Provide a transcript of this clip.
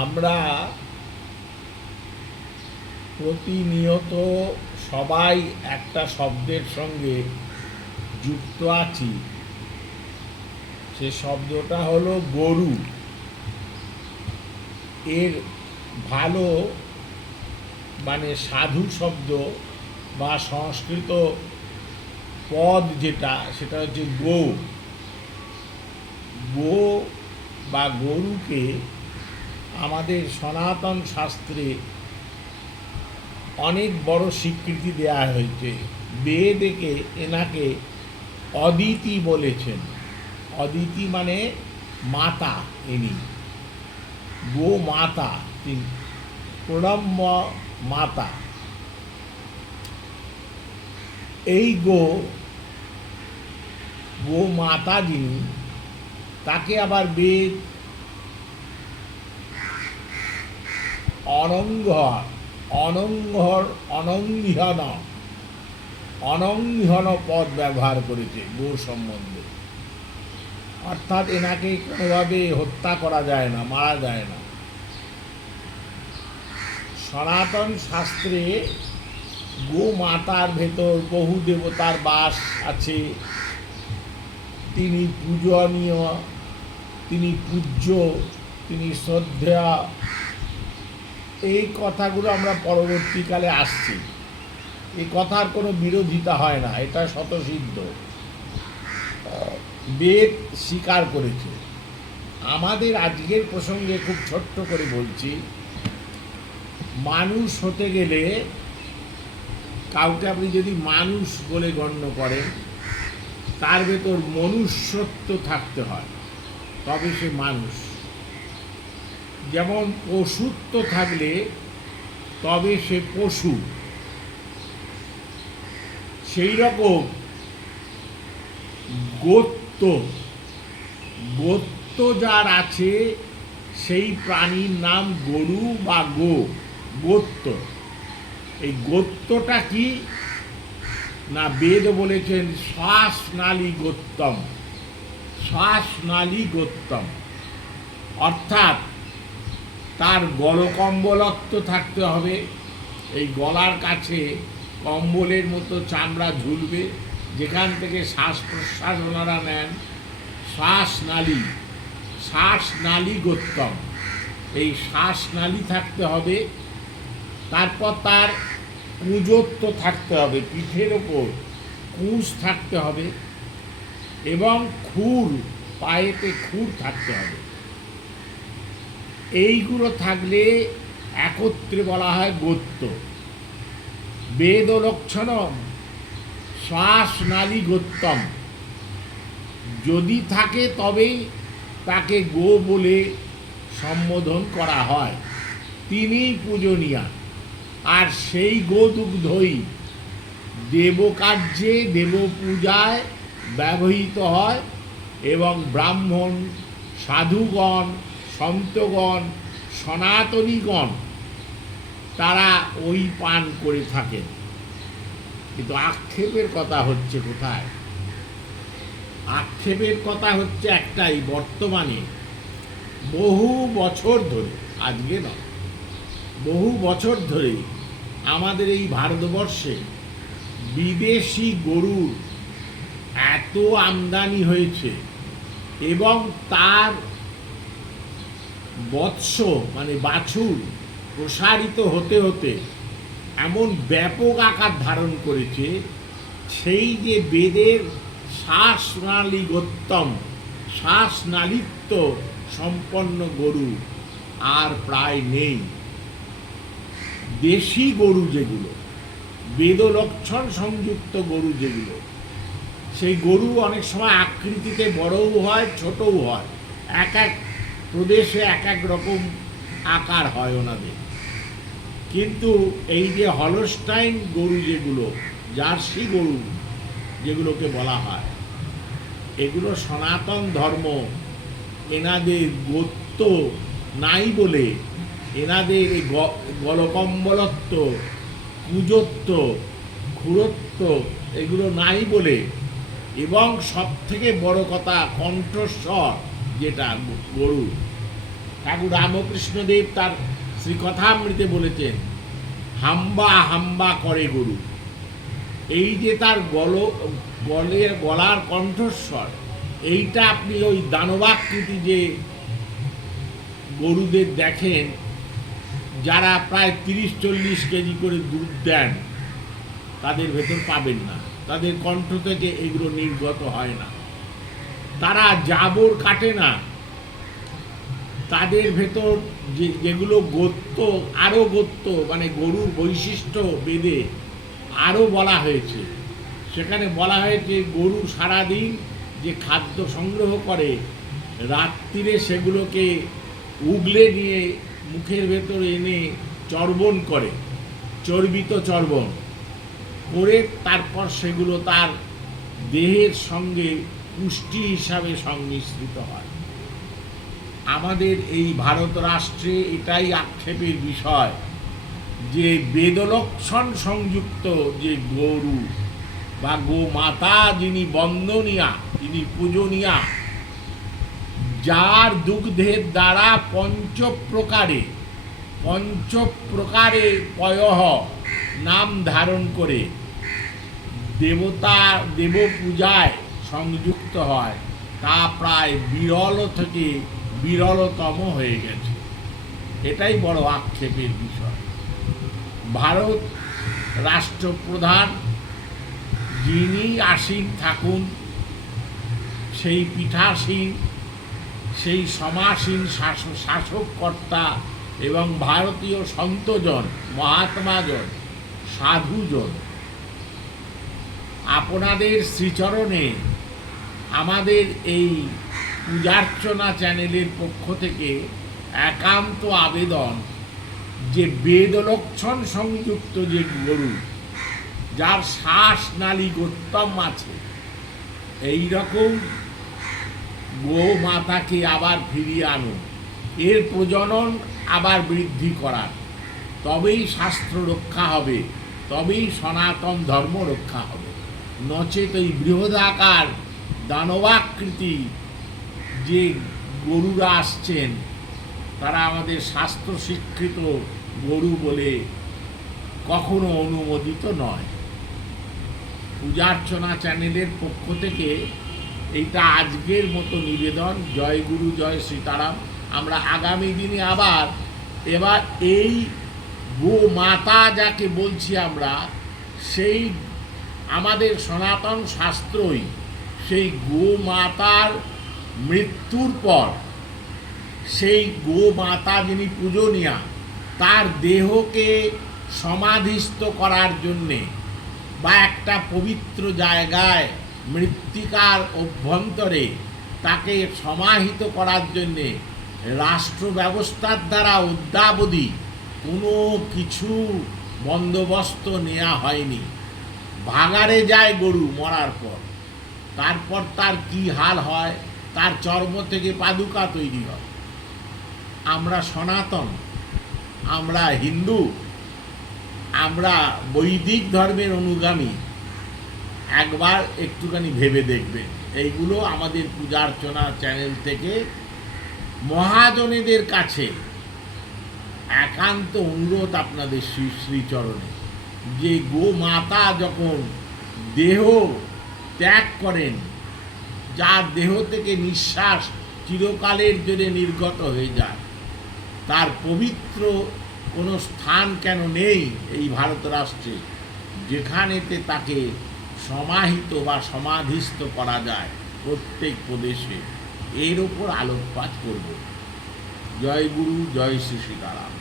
আমরা প্রতিনিয়ত সবাই একটা শব্দের সঙ্গে যুক্ত আছি, সে শব্দটা হলো গরু। এর ভালো মানে সাধু শব্দ বা সংস্কৃত পদ যেটা, সেটা হচ্ছে গো। গো বা গরুকে আমাদের সনাতন শাস্ত্রে অনেক বড় স্বীকৃতি দেওয়া হয়েছে। বেদেকে এনাকে অদিতি বলেছেন। অদিতি মানে মাতা, ইনি গো মাতা, তিনি প্রণম্য মাতা। এই গো মাতা যিনি, তাকে আবার বেদ অনঙ্ঘন পদ ব্যবহার করেছে গো সম্বন্ধে। অর্থাৎ এনাকে কোনোভাবে হত্যা করা যায় না, মারা যায় না। সনাতন শাস্ত্রে গো মাতার ভেতর বহু দেবতার বাস আছে। তিনি পূজনীয়, তিনি পূজ্য, তিনি শ্রদ্ধেয়। এই কথাগুলো আমরা পরবর্তীকালে আসছি। এই কথার কোনো বিরোধিতা হয় না, এটা স্বতঃসিদ্ধ, বেদ স্বীকার করেছে। আমাদের আজকের প্রসঙ্গে খুব ছোট্ট করে বলছি, মানুষ হতে গেলে কাউকে আপনি যদি মানুষ বলে গণ্য করেন, তার ভেতর মনুষ্যত্ব থাকতে হয়, তবে সে মানুষ। যেমন পশুত্ব থাকলে তবে সে পশু, সেই রকম গোত্র যার আছে সেই প্রাণীর নাম গরু বা গোত্র। এই গোত্রটা কি না, বেদ বলেছেন শ্বাসনালী গোত্তম, অর্থাৎ তার গলকম্বলত্ব থাকতে হবে। এই গলার কাছে কম্বলের মতো চামড়া ঝুলবে, যেখান থেকে শ্বাস প্রশ্বাস ওনারা নেন। শ্বাসনালী গোত্তম, এই শ্বাসনালী থাকতে হবে। তারপর তার কুঁজত্ব থাকতে হবে, পিঠের ওপর কুঁজ থাকতে হবে, এবং পায়েতে খুর থাকতে হবে। এইগুলো থাকলে একত্রে বলা হয় গোত্র। বেদ লক্ষণম শ্বাসনালী গোত্তম, যদি থাকে তবেই তাকে গো বলে সম্বোধন করা হয়, তিনিই পূজনীয়া। আর সেই গোদুগ্ধই দেবকার্যে, দেবপূজায় ব্যবহৃত হয়, এবং ব্রাহ্মণ, সাধুগণ, সন্তগণ, সনাতনীগণ তারা ওই পান করে থাকেন। কিন্তু আক্ষেপের কথা হচ্ছে কোথায়? আক্ষেপের কথা হচ্ছে একটাই, বর্তমানে বহু বছর ধরে, আজকে নয়, বহু বছর ধরে আমাদের এই ভারতবর্ষে বিদেশি গরুর এত আমদানি হয়েছে, এবং তার বৎস মানে বাছুর প্রসারিত হতে হতে এমন ব্যাপক আকার ধারণ করেছে, সেই যে বেদের শ্বাসনালী গোত্তম, শ্বাসনালীত্ব সম্পন্ন গরু আর প্রায় নেই। দেশি গরু যেগুলো, বেদলক্ষণ সংযুক্ত গরু যেগুলো, সেই গরু অনেক সময় আকৃতিতে বড়ও হয়, ছোটও হয়। এক এক প্রদেশে এক এক রকম আকার হয় ওনাদের। কিন্তু এই যে হলস্টাইন গরু যেগুলো, জার্সি গরু যেগুলোকে বলা হয়, এগুলো সনাতন ধর্ম এনাদের গোত্র নাই বলে, এনাদের এই গলকম্বলত্ব, কুজত্ব, খুরত্ব এগুলো নাই বলে, এবং সব থেকে বড় কথা কণ্ঠস্বর যেটা গরু, ঠাকুর রামকৃষ্ণদেব তার শ্রীকথামৃতে বলেছেন, হাম্বা হাম্বা করে গরু। এই যে তার গলার কণ্ঠস্বর, এইটা আপনি ওই দানবাকৃতি যে গরুদের দেখেন, যারা প্রায় 30-40 কেজি করে দুধ দেন, তাদের ভেতর পাবেন না, তাদের কণ্ঠ থেকে এগুলো নির্গত হয় না। তারা জাবর কাটে না, তাদের ভেতর যেগুলো গোত্র, আরও গোত্র, মানে গরুর বৈশিষ্ট্য বেদে আরও বলা হয়েছে। সেখানে বলা হয়েছে গরু সারাদিন যে খাদ্য সংগ্রহ করে, রাত্রিরে সেগুলোকে উগলে নিয়ে মুখের ভেতরে এনে চর্বণ করে, চর্বিত চর্বণ করে তারপর সেগুলো তার দেহের সঙ্গে পুষ্টি হিসাবে সংমিশ্রিত হয়। আমাদের এই ভারত রাষ্ট্রে এটাই আক্ষেপের বিষয় যে বেদলক্ষণ সংযুক্ত যে গরু বা গোমাতা, যিনি বন্দনীয়া, যিনি পূজনীয়া, যার দুগ্ধের দ্বারা পঞ্চপ্রকারে পয়ঃ নাম ধারণ করে দেব পূজায় সংযুক্ত হয়, তা প্রায় বিরল থেকে বিরলতম হয়ে গেছে। এটাই বড় আক্ষেপের বিষয়। ভারত রাষ্ট্রপ্রধান যিনি আসীন থাকুন, সেই পীঠাসীন, সেই সমাসীন শাসককর্তা এবং ভারতীয় সন্তজন, মহাত্মাজন, সাধুজন, আপনাদের শ্রীচরণে আমাদের এই পূজার্চনা চ্যানেলের পক্ষ থেকে একান্ত আবেদন যে বেদলক্ষণ সংযুক্ত যে গরু, যার শ্বাসনালী গোত্তম আছে, এই রকম গোমাতাকে আবার ফিরিয়ে আনুন, এর প্রজনন আবার বৃদ্ধি করার, তবেই শাস্ত্র রক্ষা হবে, তবেই সনাতন ধর্ম রক্ষা হবে। নচেত এই বৃহদাকার দানবাকৃতি যে গরুরা আসছেন, তারা আমাদের শাস্ত্র স্বীকৃত গরু বলে কখনো অনুমোদিত নয়। পূজার্চনা চ্যানেলের পক্ষ থেকে এইটা আজকের মতো নিবেদন। জয় গুরু, জয় সীতারাম। আমরা আগামী দিনে এবার এই গোমাতা যাকে বলছি আমরা, সেই আমাদের সনাতন শাস্ত্রই সেই গোমাতার মৃত্যুর পর সেই গোমাতা যিনি পূজনীয়া, তার দেহকে সমাধিস্থ করার জন্যে বা একটা পবিত্র জায়গায় মৃত্তিকার অভ্যন্তরে তাকে সমাহিত করার জন্যে রাষ্ট্র ব্যবস্থার দ্বারা অদ্যাবধি কোনো কিছু বন্দোবস্ত নেওয়া হয়নি। ভাগাড়ে যায় গরু মরার পর, তারপর তার কি হাল হয়, তার চর্ম থেকে পাদুকা তৈরি হয়। আমরা সনাতন, আমরা হিন্দু, আমরা বৈদিক ধর্মের অনুগামী, একবার একটুখানি ভেবে দেখবেন। এইগুলো আমাদের পূজার্চনা চ্যানেল থেকে মহাজনেদের কাছে একান্ত অনুরোধ আপনাদের শ্রীচরণে, যে গোমাতা যখন দেহ ত্যাগ করেন, যার দেহ থেকে নিঃশ্বাস চিরকালের জন্য নির্গত হয়ে যায়, তার পবিত্র কোনো স্থান কেন নেই এই ভারত রাষ্ট্রে যেখানেতে তাকে সমাহিত বা সমাধিস্থ করা যায় প্রত্যেক প্রদেশে? এর ওপর আলোকপাত করব। জয় গুরু, জয় শ্রী সীতারাম।